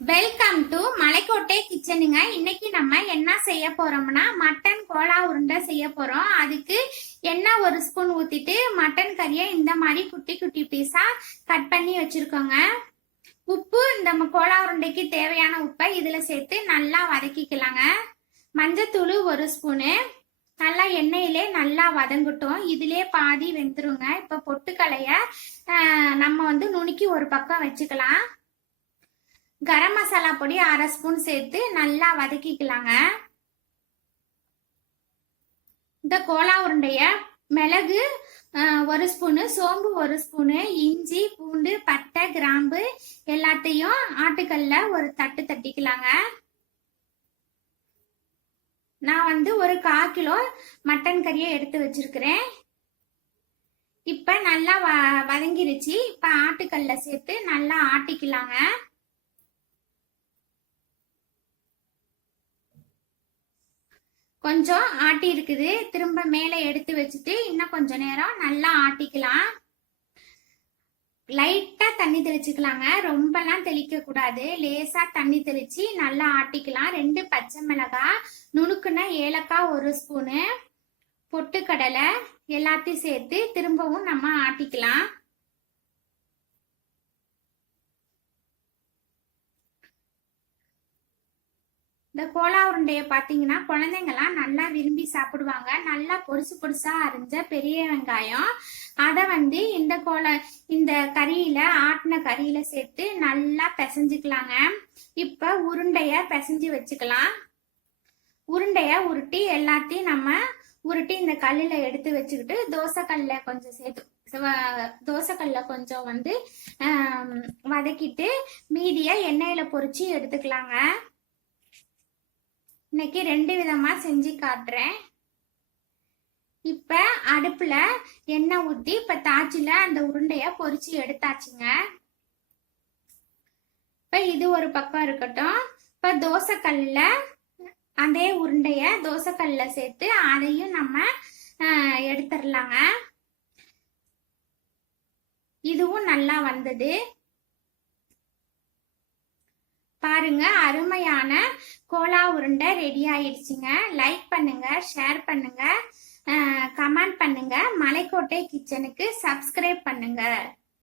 Welcome to மலைக்கோட்டை கிச்சனுங்க. இன்னைக்கு நம்ம என்ன செய்ய போறோம்னா மட்டன் கோலா உருண்டை செய்ய போறோம். அதுக்கு எண்ணெய் ஒரு ஸ்பூன் ஊத்திட்டு மட்டன் கறியை இந்த மாதிரி குட்டி குட்டி பீஸா கட் பண்ணி வச்சிருக்கோங்க. உப்பு இந்த கோலா உருண்டைக்கு தேவையான உப்பை இதுல சேர்த்து நல்லா வதக்கிக்கலாங்க. மஞ்சத்தூள் ஒரு ஸ்பூனு நல்லா எண்ணெயிலே நல்லா வதங்கட்டும். இதுலயே பாதி வெந்துருங்க. இப்ப பொட்டுக்கலைய நம்ம வந்து நுணுக்கி ஒரு பக்கம் வச்சுக்கலாம். கரம் மசாலா பொடி அரை ஸ்பூன் சேர்த்து நல்லா வதக்கிக்கலாங்க. இந்த கோலா உருண்டைய மிளகு ஒரு ஸ்பூனு சோம்பு ஒரு ஸ்பூனு இஞ்சி பூண்டு பட்டை கிராம்பு எல்லாத்தையும் ஆட்டுக்கல்ல ஒரு தட்டு தட்டிக்கலாங்க. நான் வந்து ஒரு கால் கிலோ மட்டன் கறியை எடுத்து வச்சிருக்கிறேன். இப்ப நல்லா வ வதங்கிருச்சு. இப்ப ஆட்டுக்கல்ல சேர்த்து நல்லா ஆட்டிக்கலாங்க. கொஞ்சம் ஆட்டி இருக்குது திரும்ப மேலே எடுத்து வச்சுட்டு இன்னும் கொஞ்ச நேரம் நல்லா ஆட்டிக்கலாம். லைட்டா தண்ணி தெளிச்சுக்கலாங்க. ரொம்பலாம் தெளிக்க கூடாது லேசா தண்ணி தெளிச்சு நல்லா ஆட்டிக்கலாம். ரெண்டு பச்சை மிளகாய் நுணுக்குனா ஏலக்காய் ஒரு ஸ்பூனு பொட்டுக்கடலை எல்லாத்தையும் சேர்த்து திரும்பவும் நம்ம ஆட்டிக்கலாம். இந்த கோலா உருண்டைய பார்த்தீங்கன்னா குழந்தைங்கலாம் நல்லா விரும்பி சாப்பிடுவாங்க. நல்லா பொடிசு பொடிசா அரிஞ்ச பெரிய வெங்காயம். அதை வந்து இந்த கோல இந்த கறியில ஆட்டின கறியில சேர்த்து நல்லா பிசைஞ்சுக்கலாங்க. இப்ப உருண்டைய பிசைஞ்சு வச்சுக்கலாம். உருண்டைய உருட்டி எல்லாத்தையும் நம்ம உருட்டி இந்த கல்லுல எடுத்து வச்சுக்கிட்டு தோசைக்கல்ல கொஞ்சம் சேர்த்து தோசைக்கல்ல கொஞ்சம் வந்து வதக்கிட்டு மீதியை எண்ணெயில பொறிச்சு எடுத்துக்கலாங்க. இன்னைக்கு ரெண்டு விதமா செஞ்சு காட்டுறேன். இப்ப அடுப்புல எண்ணெய் ஊத்தி இப்ப தாச்சில அந்த உருண்டைய பொறிச்சு எடுத்தாச்சுங்க. இப்ப இது ஒரு பக்கம் இருக்கட்டும். இப்ப தோசைக்கல்ல அதே உருண்டைய தோசைக்கல்ல சேர்த்து அதையும் நம்ம எடுத்துடலாங்க இதுவும் நல்லா வந்தது. பாருங்க அருமையான கோலா உருண்டை ரெடி ஆயிடுச்சுங்க. லைக் பண்ணுங்க ஷேர் பண்ணுங்க கமெண்ட் பண்ணுங்க. மலைக்கோட்டை கிச்சனுக்கு சப்ஸ்கிரைப் பண்ணுங்க.